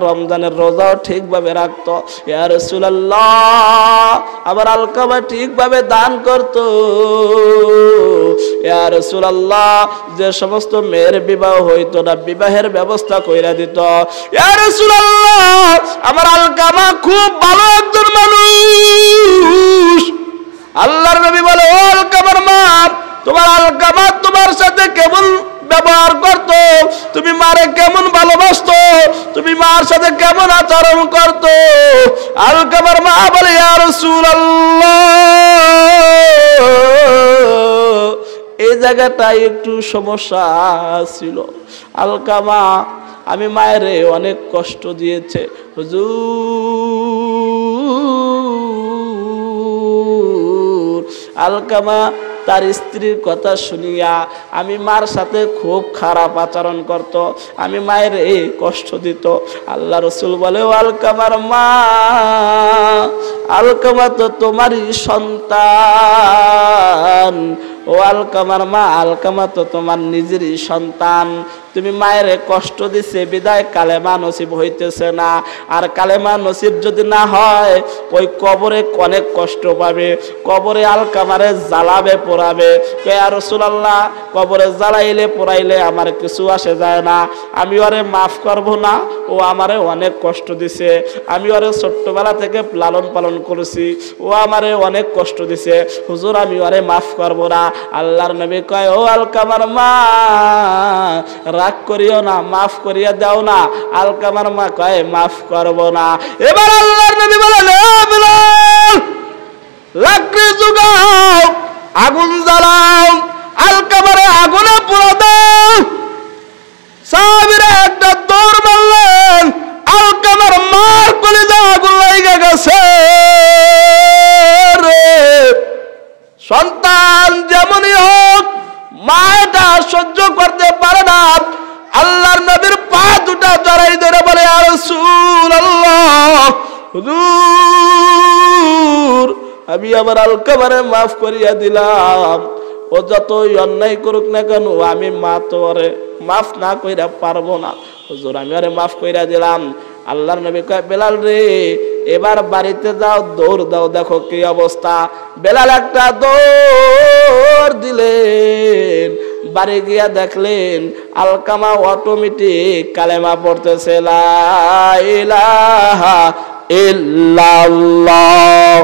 রমজানের রোজাও ঠিকভাবে রাখতো। ইয়া রাসূলুল্লাহ, আবার আলকামা ঠিকভাবে দান করত। ইয়া রাসূলুল্লাহ, যে সমস্ত মেয়ের বিবাহ হইতো না বিবাহের ব্যবস্থা কইরা দিত। ইয়া রাসূলুল্লাহ, আমার আলকামা খুব ভালো একজন মানুষ। আল্লাহর নবী বলে, ও আলকামার মা, তোমার আলকামা তোমার সাথে কেমন ব্যবহার করতো, তুমি মারে কেমন ভালোবাসতো, তুমি মার সাথে কেমন আচরণ করতো। আলকামার মা বলে, ইয়া রাসূলুল্লাহ, এই জায়গাটা একটু সমস্যা ছিল। আলকামা আমি মায়ের অনেক কষ্ট দিয়েছে হুজুর। আলকামা তার স্ত্রীর কথা শুনিয়া আমি মার সাথে খুব খারাপ আচরণ করত, আমি মায়ের এই কষ্ট দিত। আল্লাহ রসুল বলে, ও আলকামার মা, আলকামা তো তোমারই সন্তান। ও আলকামার মা, আলকামা তো তোমার নিজেরই সন্তান। তুমি মায়ের কষ্ট দিছে বিদায় কালেমা নসিব হইতেছে না। আর কালেমা নসিব যদি না হয়, ওই কবরে অনেক কষ্ট পাবে। কবরে আলকামারে জ্বালাবে পোড়াবে। ইয়া রাসূলুল্লাহ, কবরে জ্বালাইলে পোড়াইলে আমার কিছু আসে যায় না, আমি ওরে মাফ করব না। ও আমারে অনেক কষ্ট দিছে, আমি ওরে ছোট্টবেলা থেকে লালন পালন করেছি, ও আমারে অনেক কষ্ট দিছে, হুজুর আমি ওরে মাফ করব না। আল্লাহর নবী কয়, ও আলকামার মা, রাগ করিও না, মাফ করিয়া দাও না। আলকামার মা কয়, মাফ করব না। এবার আল্লাহর নবী বলেন, ও বিলাল, লাকড়ি জুগাও, আগুন জ্বালাও, আলকামারে আগুনে পুড়া দাও। সাহাবীরা একটা দৌড় মারলেন, আলকামার মার কলিজা আগুন লাগা গেছে। সন্তান যেমনই হোক, মা এটা সহ্য করতে পারে না। আল্লাহর নবীর পা দুটা জড়াই ধরে বলে, ইয়া রাসূলুল্লাহ, হুজুর আমি আবার আলকামারে মাফ করিয়া দিলাম। ও যতই অন্যায় করুক না কেন, আমি মা তো ওরে মাফ না কইরা পারবো না। হুজুর আমি ওরে মাফ কইরা দিলাম। আল্লাহর নবী কয়, বেলাল রে, এবার বাড়িতে যাও, দৌড় দাও, দেখো কি অবস্থা। বেলাল একটা দৌড় দিলেন, বাড়ি গিয়া দেখলেন আলকামা অটোমেটিক কালেমা পড়তেছে, লা ইলাহা ইল্লাল্লাহ।